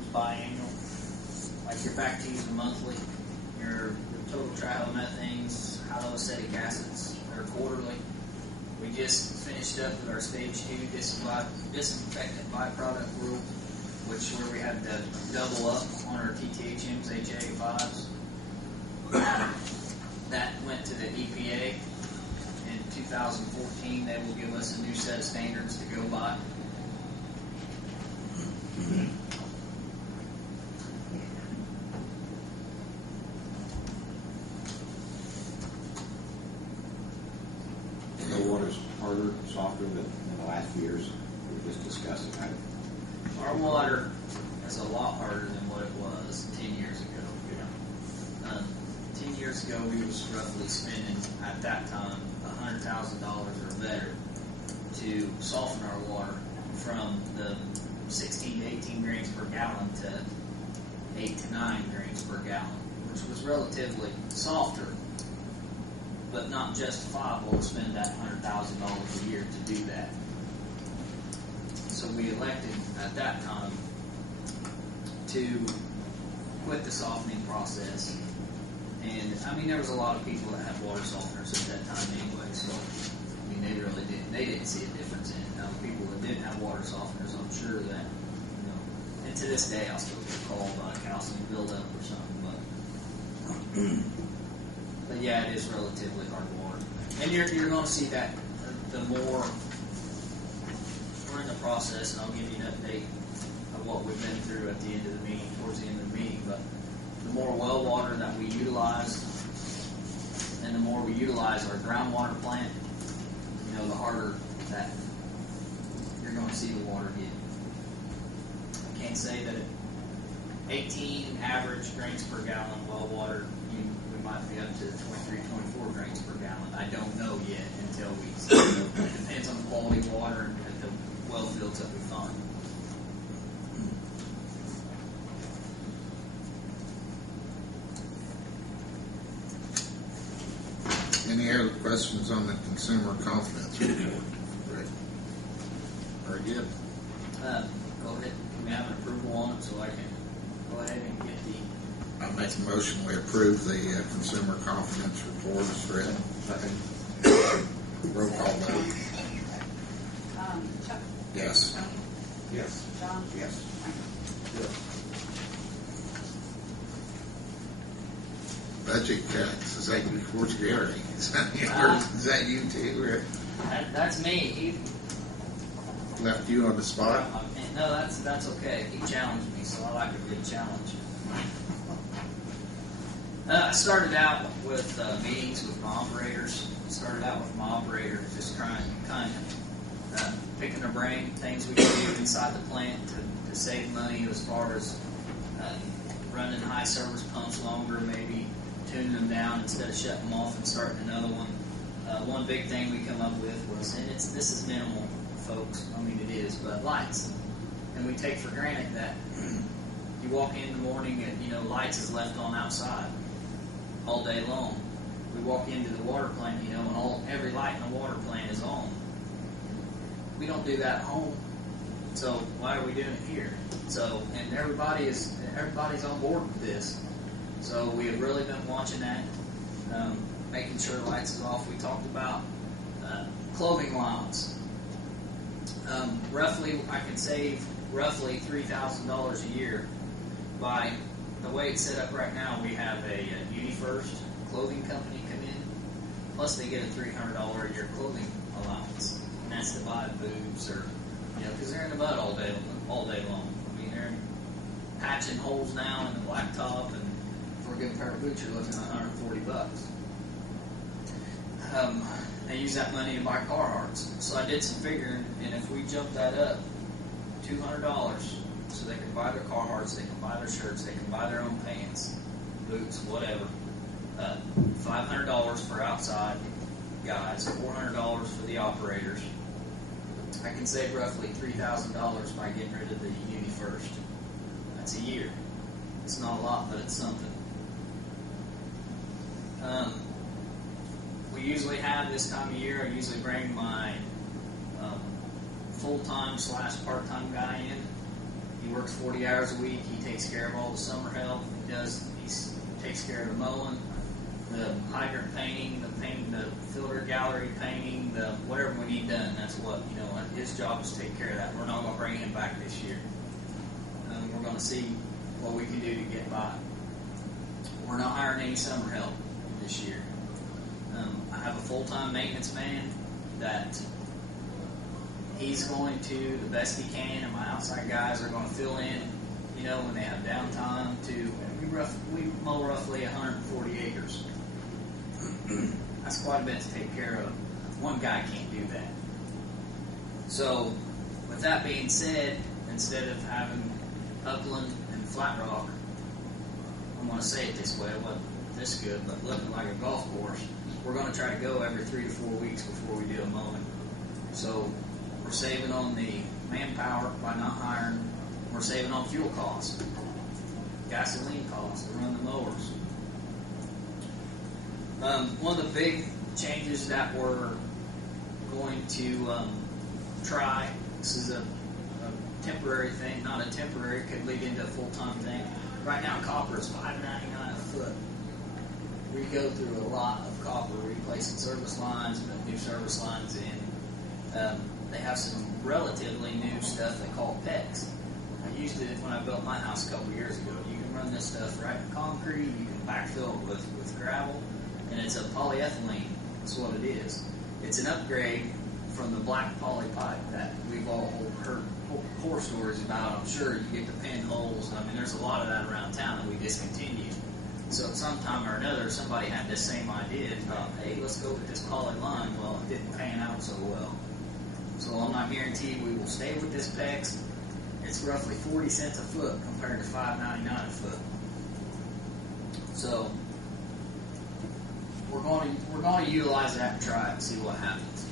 becomes biannual. Like your back tees are monthly, your total trihalmethanes, haloacetic acids are quarterly. We just finished up with our stage 2 disinfectant byproduct rule, which where we had to double up on our TTHMs, HA5s. That went to the EPA in 2014. They will give us a new set of standards to go by. The water's harder, softer than in the last few years. We were just discussing that. Our water is a lot harder than what it was 10 years ago. 10 years ago, we was roughly spending, at that time, $100,000 or better to soften our water from the 16 to 18 grains per gallon to 8 to 9 grains per gallon, which was relatively softer, but not justifiable to spend that $100,000 a year to do that. So we elected at that time to quit the softening process. And I mean, there was a lot of people that had water softeners at that time anyway, so I mean, they really didn't. They didn't see a difference in it. Now, the people that didn't have water softeners, I'm sure that, you know, and to this day, I'll still get called on calcium buildup or something, but yeah, it is relatively hard water. And you're going to see that the more we're in the process, and I'll give you an update of what we've been through at the end of the meeting, towards the end of the meeting, but the more well water that we utilize, and the more we utilize our groundwater plant, you know, the harder that you're going to see the water get. I can't say that 18 average grains per gallon well water, we might be up to 23, 24 grains per gallon. I don't know yet until we see. It depends on the quality of water and the well fields that we find. Any other questions on the consumer confidence report? Very good. Go ahead. Can we have an approval on it so I can go ahead and get the... I make a motion we approve the consumer confidence report as written. Second. Roll call vote. Chuck? Yes. Tony? Yes. John? Yes. Budget cuts. Is that report's Gary? Is that you too? Or That's me. He, left you on the spot? no, that's okay. He challenged me, so I like a good challenge. I started out with meetings with my operators. Started out with my operator, just kind of picking their brain, things we can do inside the plant to save money as far as running high service pumps longer, maybe tuning them down instead of shutting them off and starting another one. One big thing we come up with was, and this is minimal, folks, I mean it is, but lights. And we take for granted that you walk in the morning and, you know, lights is left on outside all day long. We walk into the water plant, you know, and every light in the water plant is on. We don't do that at home, so why are we doing it here? So, and everybody's on board with this. So we have really been watching that, making sure lights is off. We talked about clothing allowance. Roughly, I can save roughly $3,000 a year by the way it's set up right now. We have a UniFirst clothing company come in, plus they get a $300 a year clothing allowance, and that's to buy boots or, you know, because they're in the mud all day long. I mean, they're patching holes now in the blacktop, and for a good pair of boots, you're looking at $140. They use that money to buy Carhartts. So I did some figuring, and if we jump that up $200, so they can buy their Carhartts, they can buy their shirts, they can buy their own pants, boots, whatever. $500 for outside guys, $400 for the operators. I can save roughly $3,000 by getting rid of the UniFirst. That's a year. It's not a lot, but it's something. We usually have this time of year, I usually bring my full-time / part-time guy in. He works 40 hours a week. He takes care of all the summer help. He takes care of the mowing, the hydrant painting, the filter gallery painting, the whatever we need done. That's what, his job is to take care of that. We're not going to bring him back this year. We're going to see what we can do to get by. We're not hiring any summer help this year. I have a full-time maintenance man that he's going to, the best he can, and my outside guys are going to fill in, when they have downtime we mow roughly 140 acres. That's quite a bit to take care of. One guy can't do that. So, with that being said, instead of having upland and flat rock, I'm going to say it this way, it wasn't this good, but looking like a golf course, we're going to try to go every 3 to 4 weeks before we do a mowing. So, we're saving on the manpower by not hiring. We're saving on fuel costs, gasoline costs to run the mowers. One of the big changes that we're going to try, this is a temporary thing, not a temporary, could lead into a full-time thing. Right now, copper is $5.99 a foot. We go through a lot of copper, replacing service lines, putting new service lines in. They have some relatively new stuff they call PEX. I used it when I built my house a couple years ago. You can run this stuff right in concrete, you can backfill it with gravel, and it's a polyethylene. That's what it is. It's an upgrade from the black poly pipe that we've all heard horror stories about. I'm sure you get the pinholes. I mean, there's a lot of that around town that we discontinued. So at some time or another, somebody had this same idea and thought, hey, let's go with this poly line. Well, it didn't pan out so well. So I'm not guaranteed we will stay with this PEX. It's roughly 40 cents a foot compared to $5.99 a foot. So we're going to utilize that and try it and see what happens.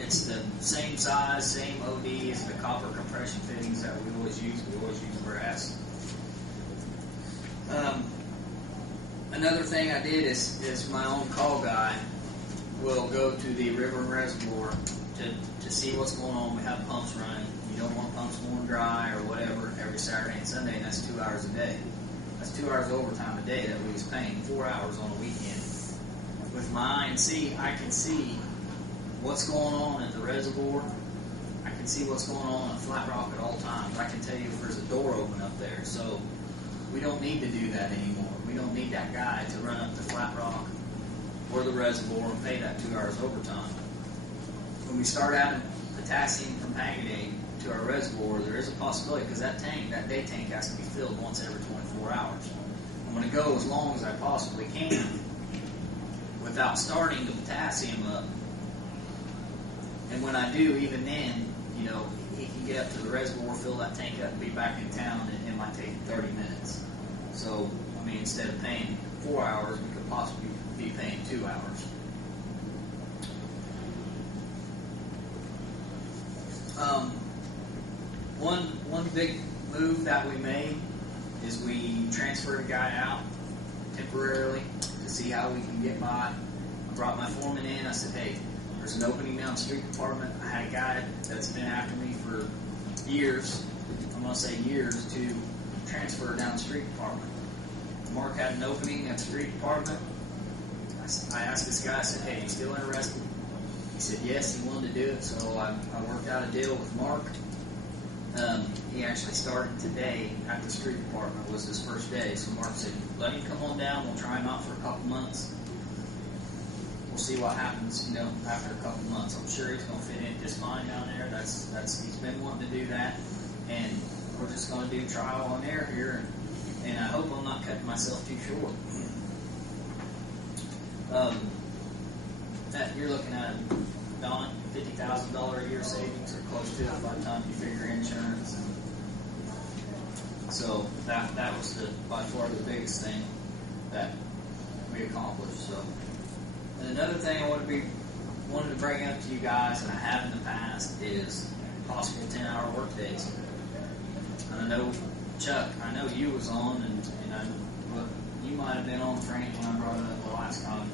It's the same size, same OD as the copper compression fittings that we always use. We always use brass. Another thing I did is my own call guy will go to the river and reservoir to see what's going on. We have pumps running. You don't want pumps going dry or whatever every Saturday and Sunday, and that's 2 hours a day. That's 2 hours overtime a day that we was paying, 4 hours on a weekend. With my INC, I can see what's going on at the reservoir. I can see what's going on at Flat Rock at all times. I can tell you if there's a door open up there. So we don't need to do that anymore. We don't need that guy to run up to Flat Rock or the reservoir and pay that 2 hours overtime. When we start adding potassium from permanganate to our reservoir, there is a possibility, because that day tank has to be filled once every 24 hours. I'm going to go as long as I possibly can without starting the potassium up. And when I do, even then, he can get up to the reservoir, fill that tank up, and be back in town, and it might take 30 minutes. So, instead of paying 4 hours, we could possibly be paying 2 hours. One big move that we made is we transferred a guy out temporarily to see how we can get by. I brought my foreman in. I said, hey, there's an opening down the street department. I had a guy that's been after me for years, I'm going to say years, to transfer down the street department. Mark had an opening at the street department. I asked this guy, I said, hey, you still interested? He said yes, he wanted to do it, so I worked out a deal with Mark. He actually started today at the street department. It was his first day, so Mark said, let him come on down, we'll try him out for a couple months. We'll see what happens, after a couple months. I'm sure he's going to fit in just fine down there. He's been wanting to do that, and we're just going to do trial and error here, and I hope I'm not cutting myself too short. You're looking at, Don, $50,000 a year savings, or close to it by the time you figure insurance. So that was by far the biggest thing that we accomplished. So, and another thing I wanted to bring up to you guys, and I have in the past, is possible 10-hour work days. And I know Chuck, you was on, and you might have been on, Frank, when I brought it up the last time.